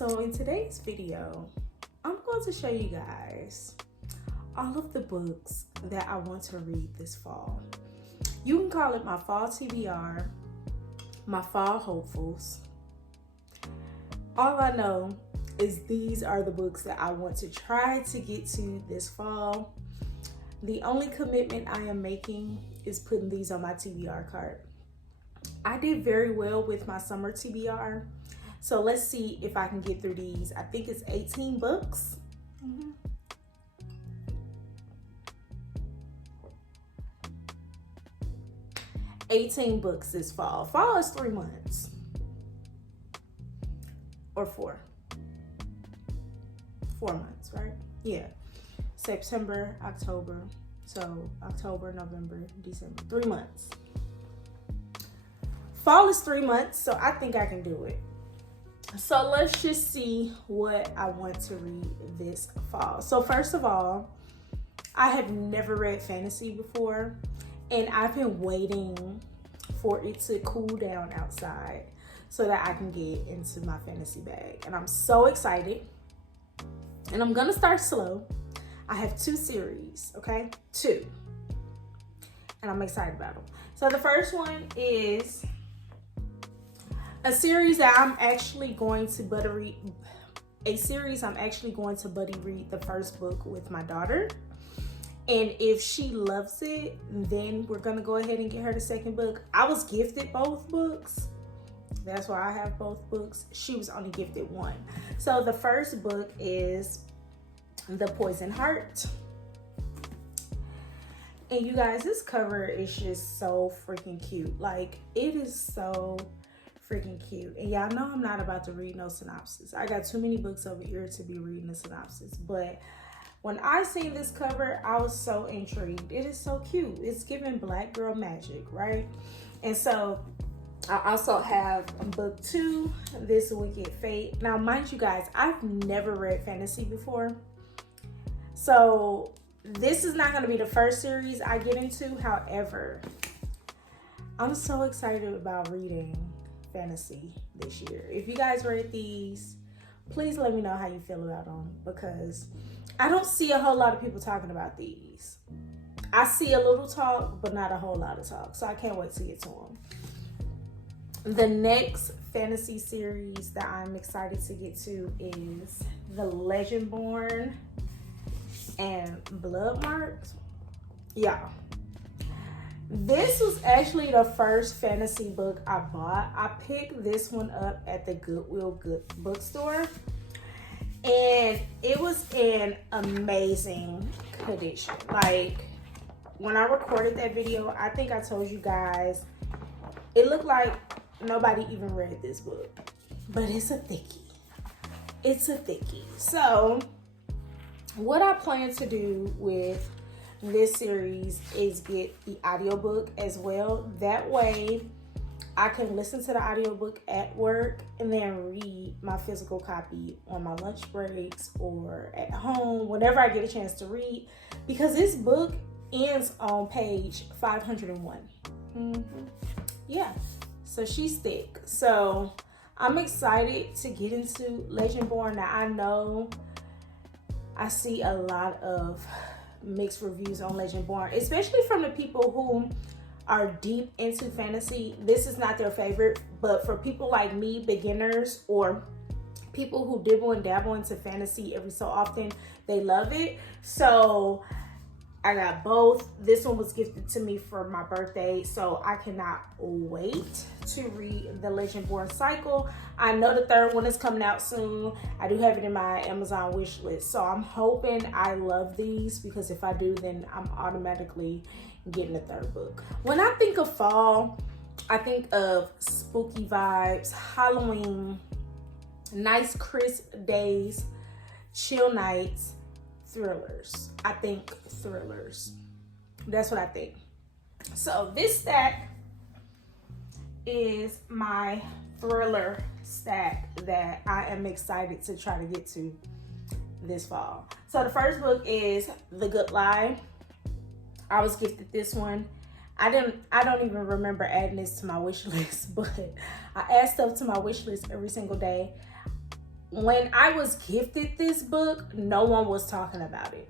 So in today's video, I'm going to show you guys all of the books that I want to read this fall. You can call it my fall TBR, my fall hopefuls. All I know is these are the books that I want to try to get to this fall. The only commitment I am making is putting these on my TBR card. I did very well with my summer TBR. So let's see if I can get through these. I think it's 18 books. 18 books this fall. Fall is 3 months. Or 4. 4 months, right? Yeah. September, October. So October, November, December. 3 months. Fall is 3 months, so I think I can do it. So let's just see what I want to read this fall. So first of all, I have never read fantasy before, and I've been waiting for it to cool down outside so that I can get into my fantasy bag. And I'm so excited. And I'm gonna start slow. I have 2 series, okay? 2. And I'm excited about them. So the first one is a series that I'm actually going to buddy read the first book with my daughter. And if she loves it, then we're gonna go ahead and get her the second book. I was gifted both books. That's why I have both books. She was only gifted one. So the first book is The Poison Heart. And you guys, this cover is just so freaking cute. Like, it is so freaking cute. And y'all know I'm not about to read no synopsis. I got too many books over here to be reading a synopsis. But when I seen this cover, I was so intrigued. It is so cute. It's giving Black girl magic, right? And so I also have book 2, This Wicked Fate. Now, mind you guys, I've never read fantasy before. So this is not going to be the first series I get into. However, I'm so excited about reading fantasy this year. If you guys read these, please let me know how you feel about them, because I don't see a whole lot of people talking about these. I see a little talk, but not a whole lot of talk. So I can't wait to get to them. The next fantasy series that I'm excited to get to is The Legendborn and Blood Marks. Yeah. This was actually the first fantasy book I bought. I picked this one up at the Goodwill bookstore. And it was in amazing condition. Like, when I recorded that video, I think I told you guys, it looked like nobody even read this book. But it's a thickie. It's a thickie. So, what I plan to do with this series is get the audiobook as well. That way, I can listen to the audiobook at work and then read my physical copy on my lunch breaks or at home, whenever I get a chance to read, because this book ends on page 501. Yeah, so she's thick. So I'm excited to get into Legendborn. Now, I know I see a lot of mixed reviews on Legendborn, especially from the people who are deep into fantasy. This is not their favorite, but for people like me, beginners, or people who dibble and dabble into fantasy every so often, they love it. So I got both. This one was gifted to me for my birthday, so I cannot wait to read the Legendborn cycle. I know the third one is coming out soon. I do have it in my Amazon wish list, so I'm hoping I love these, because if I do, then I'm automatically getting the third book. When I think of fall, I think of spooky vibes, Halloween, nice crisp days, chill nights, thrillers. I think thrillers. That's what I think. So this stack is my thriller stack that I am excited to try to get to this fall. So the first book is The Good Lie. I was gifted this one. I don't even remember adding this to my wish list, but I add stuff to my wish list every single day. when I was gifted this book, no one was talking about it.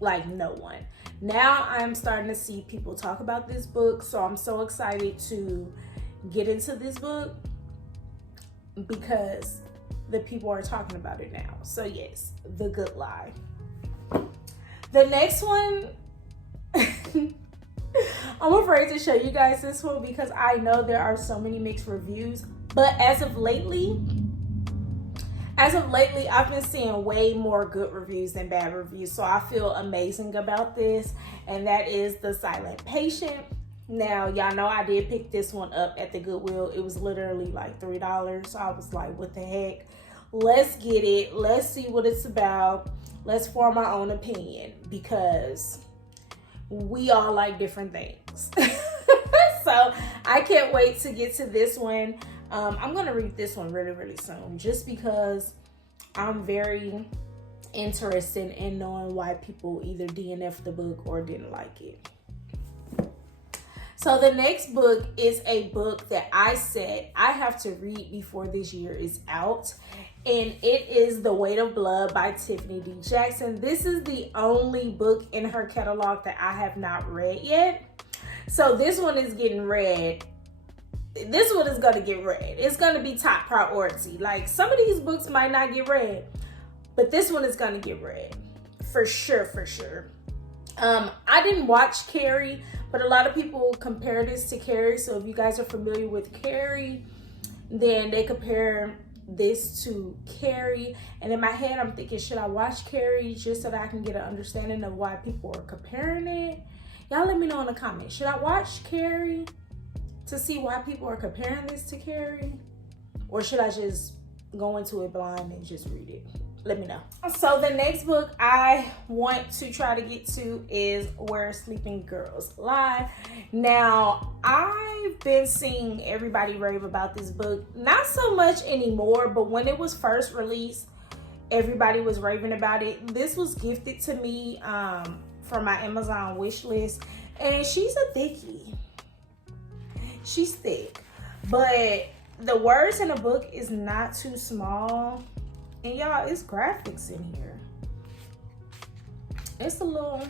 Like, no one. Now I'm starting to see people talk about this book, so I'm so excited to get into this book because the people are talking about it now. So yes, The Good Lie. The next one, I'm afraid to show you guys this one because I know there are so many mixed reviews, but as of lately, I've been seeing way more good reviews than bad reviews. So I feel amazing about this. And that is The Silent Patient. Now, y'all know I did pick this one up at the Goodwill. It was literally like $3. So I was like, what the heck? Let's get it. Let's see what it's about. Let's form our own opinion because we all like different things. So I can't wait to get to this one. I'm going to read this one really, really soon just because I'm very interested in knowing why people either DNF the book or didn't like it. So the next book is a book that I said I have to read before this year is out. And it is The Weight of Blood by Tiffany D. Jackson. This is the only book in her catalog that I have not read yet. So this one is getting read. This one is going to get read. It's going to be top priority. Like, some of these books might not get read, but this one is going to get read. For sure, for sure. I didn't watch Carrie, but a lot of people compare this to Carrie. So if you guys are familiar with Carrie, then they compare this to Carrie. And in my head, I'm thinking, should I watch Carrie just so that I can get an understanding of why people are comparing it? Y'all let me know in the comments. Should I watch Carrie to see why people are comparing this to Carrie? Or should I just go into it blind and just read it? Let me know. So the next book I want to try to get to is Where Sleeping Girls Lie. Now, I've been seeing everybody rave about this book. Not so much anymore, but when it was first released, everybody was raving about it. This was gifted to me from my Amazon wish list. And she's a thickie. She's thick. But the words in the book is not too small. And y'all, it's graphics in here. It's a little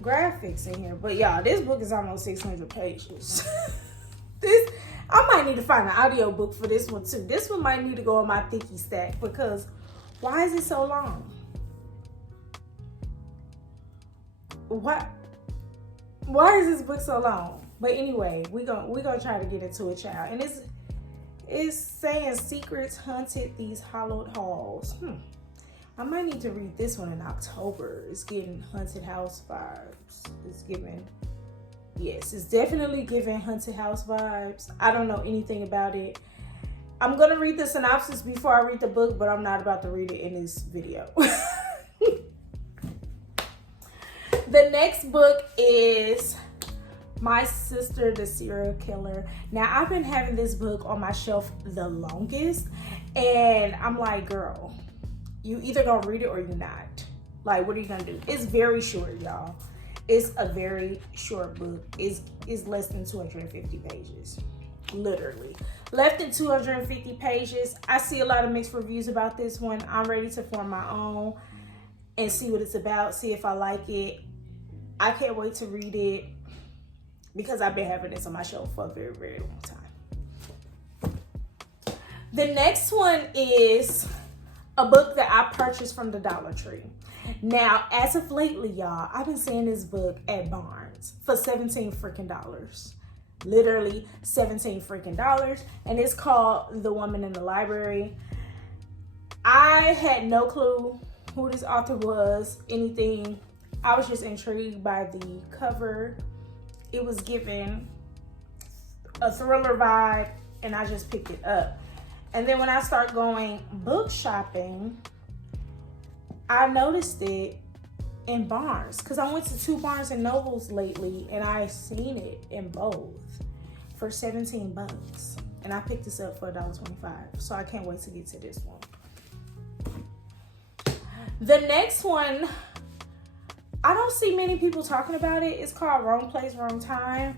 graphics in here. But y'all, this book is almost 600 pages. I might need to find an audio book for this one too. This one might need to go on my thicky stack because why is it so long? Why is this book so long? But anyway, we gonna try to get into it, child. And it's saying secrets hunted these hollowed halls. I might need to read this one in October. It's getting haunted house vibes. It's giving, yes, it's definitely giving haunted house vibes. I don't know anything about it. I'm gonna read the synopsis before I read the book, but I'm not about to read it in this video. The next book is My Sister, the Serial Killer. Now, I've been having this book on my shelf the longest, and I'm like, girl, you either gonna read it or you're not. Like, what are you gonna do? It's very short, y'all. It's a very short book. It's less than 250 pages. Literally. Less than 250 pages. I see a lot of mixed reviews about this one. I'm ready to form my own and see what it's about, see if I like it. I can't wait to read it because I've been having this on my shelf for a very, very long time. The next one is a book that I purchased from the Dollar Tree. Now, as of lately, y'all, I've been seeing this book at Barnes for $17 freaking dollars. Literally $17 freaking dollars. And it's called The Woman in the Library. I had no clue who this author was, anything. I was just intrigued by the cover. It was given a thriller vibe, and I just picked it up. And then when I start going book shopping, I noticed it in Barnes because I went to 2 Barnes and Nobles lately, and I seen it in both for $17. And I picked this up for $1.25. So I can't wait to get to this one. The next one, I don't see many people talking about it. It's called Wrong Place, Wrong Time.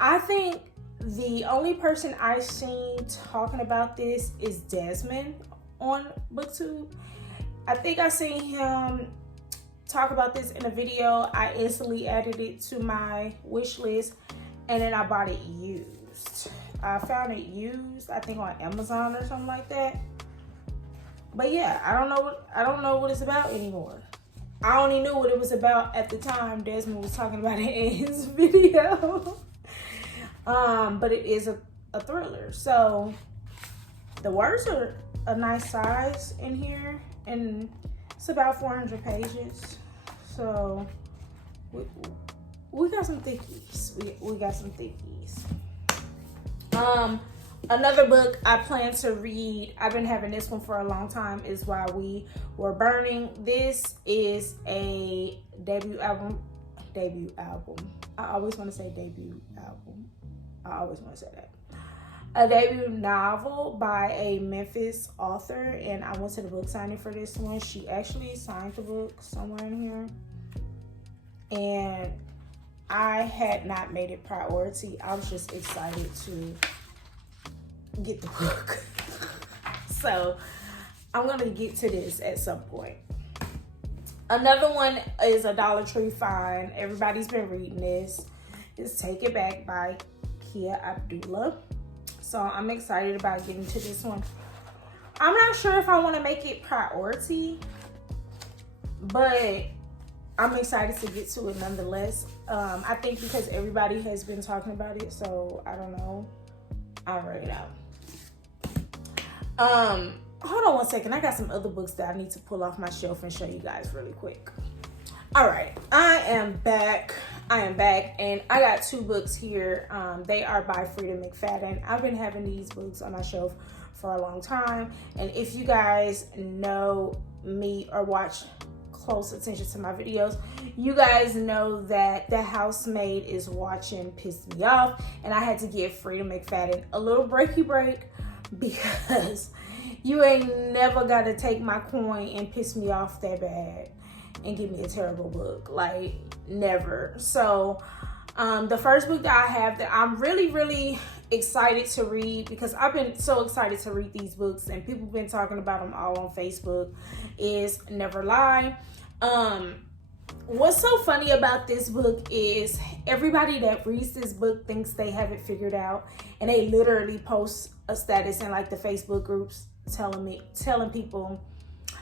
I think The only person I've seen talking about this is Desmond on BookTube. I think I seen him talk about this in a video. I instantly added it to my wish list, and then I bought it used. I found it used, I think on Amazon or something like that. But yeah, I don't know what it's about anymore. I only knew what it was about at the time Desmond was talking about it in his video. But it is a thriller. So the words are a nice size in here, and it's about 400 pages. So we got some thickies. We got some thickies. Another book I plan to read, I've been having this one for a long time, is While We Were Burning. This is a debut album. I always want to say debut album. I always want to say that. A debut novel by a Memphis author, and I went to the book signing for this one. She actually signed the book somewhere in here, and I had not made it priority. I was just excited to get the book. So I'm gonna get to this at some point. Another one is a Dollar Tree find. Everybody's been reading this. It's Take It Back by Kia Abdullah. So I'm excited about getting to this one. I'm not sure if I want to make it priority, but I'm excited to get to it nonetheless. I think because everybody has been talking about it, so I don't know. I'll write it out. Hold on one second. I got some other books that I need to pull off my shelf and show you guys really quick. All right, I am back, and I got two books here. They are by Frida McFadden. I've been having these books on my shelf for a long time, and if you guys know me or watch close attention to my videos, you guys know that The Housemaid is Watching pissed me off, and I had to give Frida McFadden a little break because you ain't never got to take my coin and piss me off that bad and give me a terrible book. Like, never. So the first book that I have that I'm really excited to read, because I've been so excited to read these books and people have been talking about them all on Facebook, is Never Lie. What's so funny about this book is everybody that reads this book thinks they have it figured out, and they literally post a status in like the Facebook groups telling people,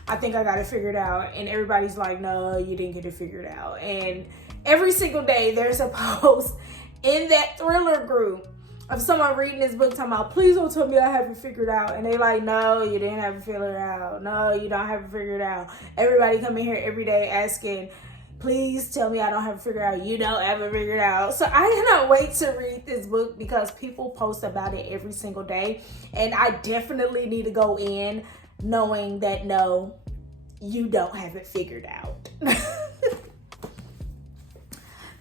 I think I got it figured out, and everybody's like, no, you didn't get it figured out. And every single day there's a post in that thriller group of someone reading this book talking about, please don't tell me I have it figured out. And they like, no, you didn't have it figured out. No, you don't have it figured out. Everybody come in here every day asking, please tell me I don't have it figured out. You don't have it figured out. So I cannot wait to read this book because people post about it every single day. And I definitely need to go in knowing that, no, you don't have it figured out.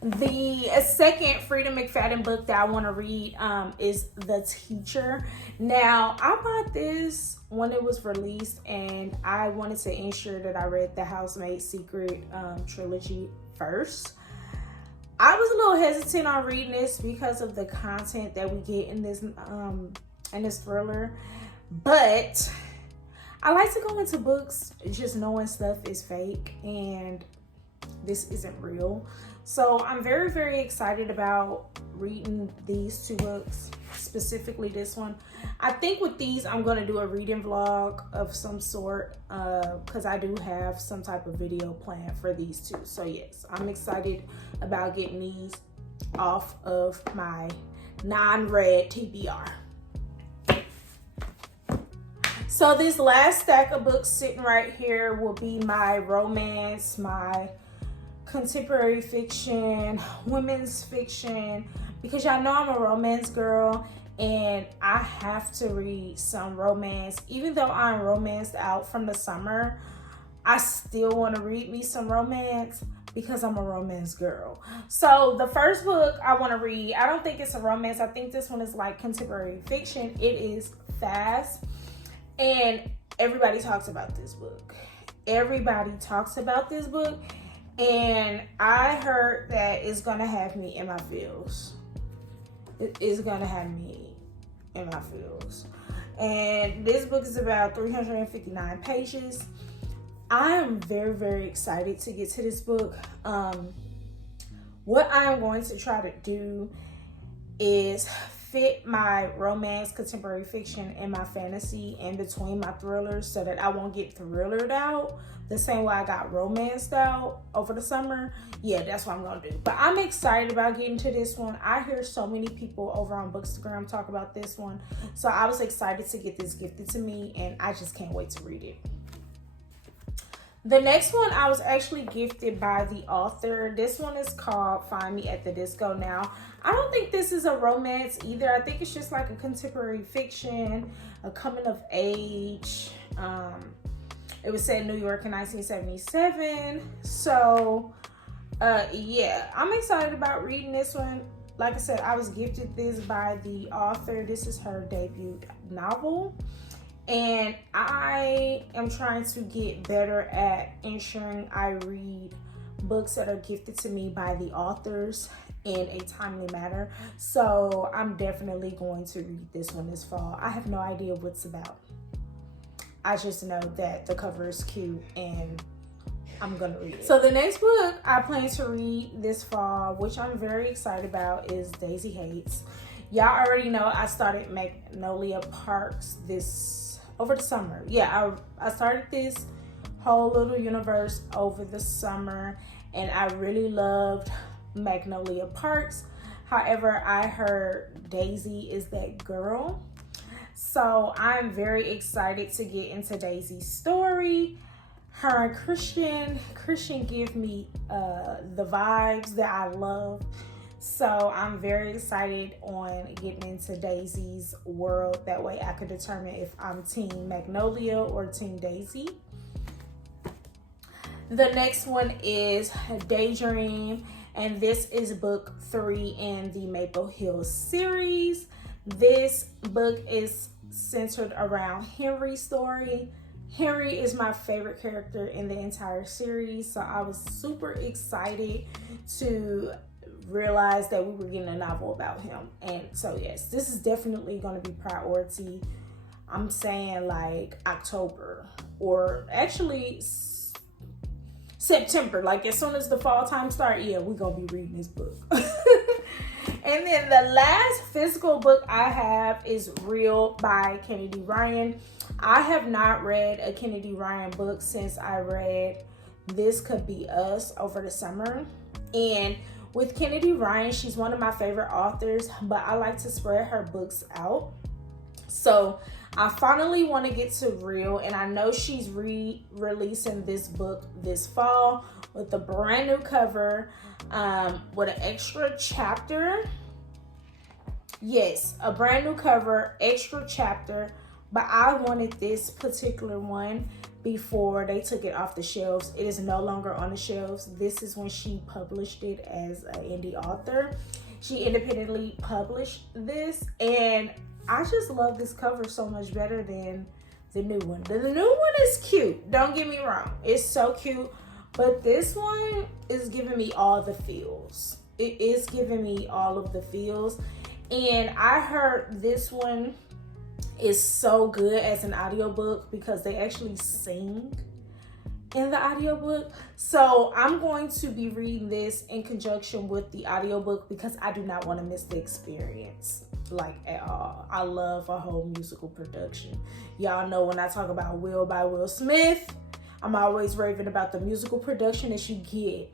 The second Frida McFadden book that I want to read is The Teacher. Now, I bought this when it was released, and I wanted to ensure that I read the Housemaid Secret trilogy first. I was a little hesitant on reading this because of the content that we get in this thriller, but I like to go into books just knowing stuff is fake and this isn't real. So I'm very excited about reading these two books, specifically this one. I think with these, I'm going to do a reading vlog of some sort because I do have some type of video planned for these two. So yes, I'm excited about getting these off of my non-read TBR. So this last stack of books sitting right here will be my romance, my contemporary fiction, women's fiction, because y'all know I'm a romance girl and I have to read some romance. Even though I'm romanced out from the summer, I still want to read me some romance because I'm a romance girl. So the first book I want to read, I don't think it's a romance. I think this one is like contemporary fiction. It is Fast, and everybody talks about this book. Everybody talks about this book. And I heard that it's gonna have me in my feels. is gonna have me in my feels. And this book is about 359 pages. I am very, very excited to get to this book. What I am going to try to do is fit my romance, contemporary fiction, and my fantasy in between my thrillers so that I won't get thrillered out the same way I got romanced out over the summer. Yeah, that's what I'm gonna do. But I'm excited about getting to this one. I hear so many people over on Bookstagram talk about this one. So I was excited to get this gifted to me, and I just can't wait to read it. The next one I was actually gifted by the author. This one is called Find Me at the Disco. Now, I don't think this is a romance either. I think it's just like a contemporary fiction, a coming of age. It was set in New York in 1977. So, yeah, I'm excited about reading this one. Like I said, I was gifted this by the author. This is her debut novel. And I am trying to get better at ensuring I read books that are gifted to me by the authors in a timely manner. So I'm definitely going to read this one this fall. I have no idea what's about. I just know that the cover is cute and I'm gonna read it. So the next book I plan to read this fall, which I'm very excited about, is Daisy Hates. Y'all already know I started Magnolia Parks over the summer. Yeah, I started this whole little universe over the summer, and I really loved Magnolia Parks. However, I heard Daisy is that girl. So I'm very excited to get into Daisy's story. Her and Christian give me the vibes that I love. So I'm very excited on getting into Daisy's world. That way I could determine if I'm Team Magnolia or Team Daisy. The next one is Daydream, and this is book 3 in the Maple Hills series. This book is centered around Henry's story. Henry is my favorite character in the entire series, so I was super excited to realize that we were getting a novel about him. And so yes, this is definitely going to be priority. I'm saying like October, or actually September. Like as soon as the fall time start, yeah, we're gonna be reading this book. And then the last physical book I have is Real by Kennedy Ryan. I have not read a Kennedy Ryan book since I read This Could Be Us over the summer. And with Kennedy Ryan, she's one of my favorite authors, but I like to spread her books out. So I finally want to get to Real, and I know she's releasing this book this fall with a brand new cover, with an extra chapter. Yes, a brand new cover, extra chapter, but I wanted this particular one before they took it off the shelves. It is no longer on the shelves. This is when she published it as an indie author. She independently published this, and I just love this cover so much better than the new one. The new one is cute, don't get me wrong. It's so cute, but this one is giving me all the feels. It is giving me all of the feels. And I heard this one is so good as an audiobook because they actually sing in the audiobook. So I'm going to be reading this in conjunction with the audiobook because I do not want to miss the experience, like at all. I love a whole musical production. Y'all know when I talk about Will by Will Smith, I'm always raving about the musical production that you get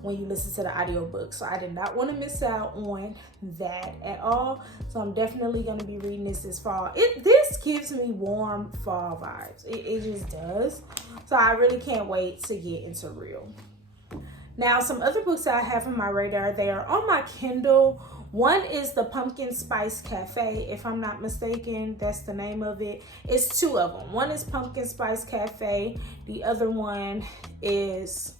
when you listen to the audiobook. So I did not want to miss out on that at all. So I'm definitely going to be reading this fall. This gives me warm fall vibes. It just does. So I really can't wait to get into Real. Now, some other books that I have on my radar, they are on my Kindle. One is the Pumpkin Spice Cafe, if I'm not mistaken. That's the name of it. It's two of them. One is Pumpkin Spice Cafe. The other one is,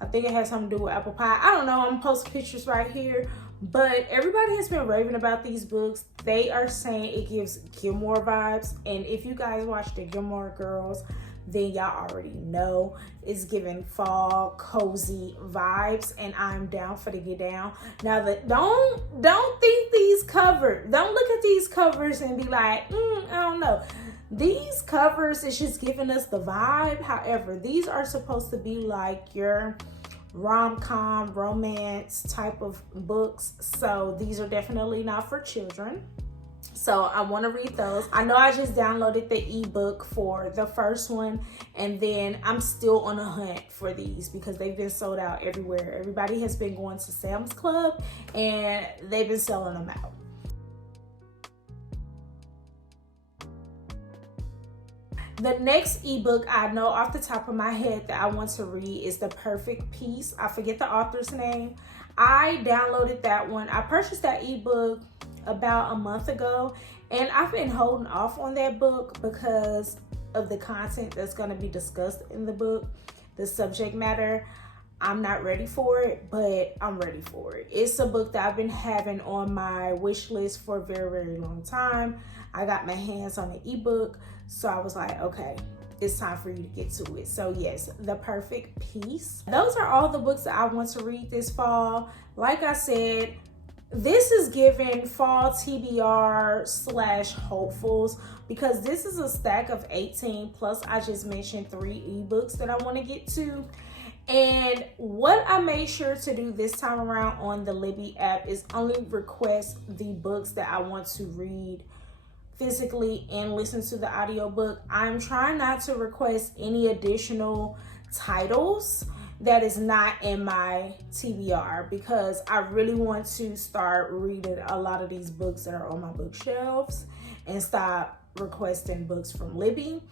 I think it has something to do with apple pie. I don't know. I'm gonna post pictures right here. But everybody has been raving about these books. They are saying it gives Gilmore vibes. And if you guys watch the Gilmore Girls, then y'all already know it's giving fall cozy vibes, and I'm down for the get down. Now, don't think these covers, don't look at these covers and be like, I don't know. These covers is just giving us the vibe. However, these are supposed to be like your rom-com romance type of books, so these are definitely not for children. So I want to read those. I know I just downloaded the ebook for the first one, and then I'm still on a hunt for these because they've been sold out everywhere. Everybody has been going to Sam's Club and they've been selling them out. The next ebook I know off the top of my head that I want to read is The Perfect Peace. I forget the author's name. I downloaded that one. I purchased that ebook about a month ago, and I've been holding off on that book because of the content that's going to be discussed in the book, the subject matter. I'm not ready for it, but I'm ready for it. It's a book that I've been having on my wish list for a very, very long time. I got my hands on the ebook, so I was like, okay, it's time for you to get to it. So yes, The Perfect Peace. Those are all the books that I want to read this fall. Like I said, this is giving fall TBR / hopefuls, because this is a stack of 18, plus I just mentioned 3 ebooks that I want to get to. And what I made sure to do this time around on the Libby app is only request the books that I want to read physically and listen to the audiobook. I'm trying not to request any additional titles that is not in my TBR, because I really want to start reading a lot of these books that are on my bookshelves and stop requesting books from Libby.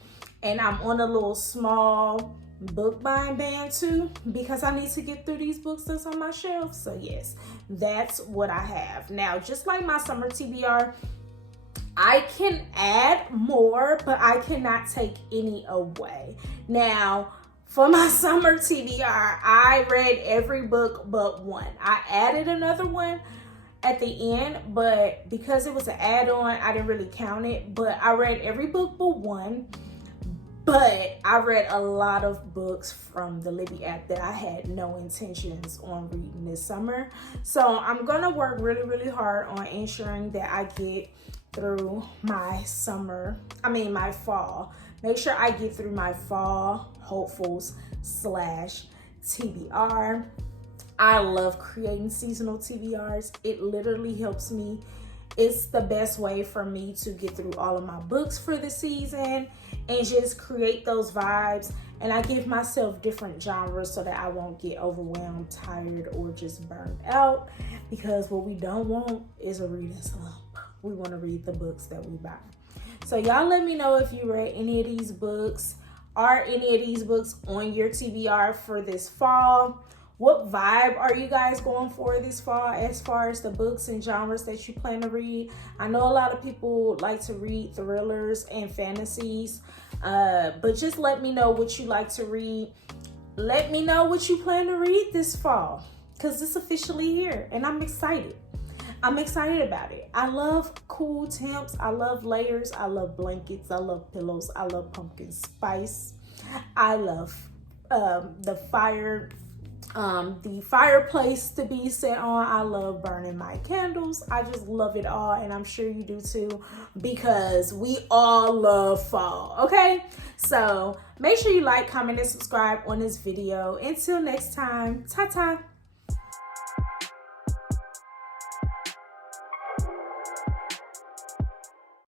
And I'm on a little small book buying ban too, because I need to get through these books that's on my shelf. So yes, that's what I have. Now, just like my summer TBR, I can add more, but I cannot take any away. Now, for my summer TBR, I read every book but one. I added another one at the end, but because it was an add-on, I didn't really count it. But I read every book but one. But I read a lot of books from the Libby app that I had no intentions on reading this summer. So I'm gonna work really, really hard on ensuring that I get through my my fall. Make sure I get through my fall hopefuls / TBR. I love creating seasonal TBRs. It literally helps me. It's the best way for me to get through all of my books for the season and just create those vibes. And I give myself different genres so that I won't get overwhelmed, tired, or just burned out, because what we don't want is a reading slump. We want to read the books that we buy. So y'all let me know if you read any of these books. Are any of these books on your TBR for this fall? What vibe are you guys going for this fall as far as the books and genres that you plan to read? I know a lot of people like to read thrillers and fantasies, but just let me know what you like to read. Let me know what you plan to read this fall, because it's officially here and I'm excited. I'm excited about it. I love cool temps. I love layers. I love blankets. I love pillows. I love pumpkin spice. I love the fireplace to be set on. I love burning my candles. I just love it all, and I'm sure you do too, because we all love fall. Okay, so make sure you like, comment, and subscribe on this video. Until next time, ta-ta.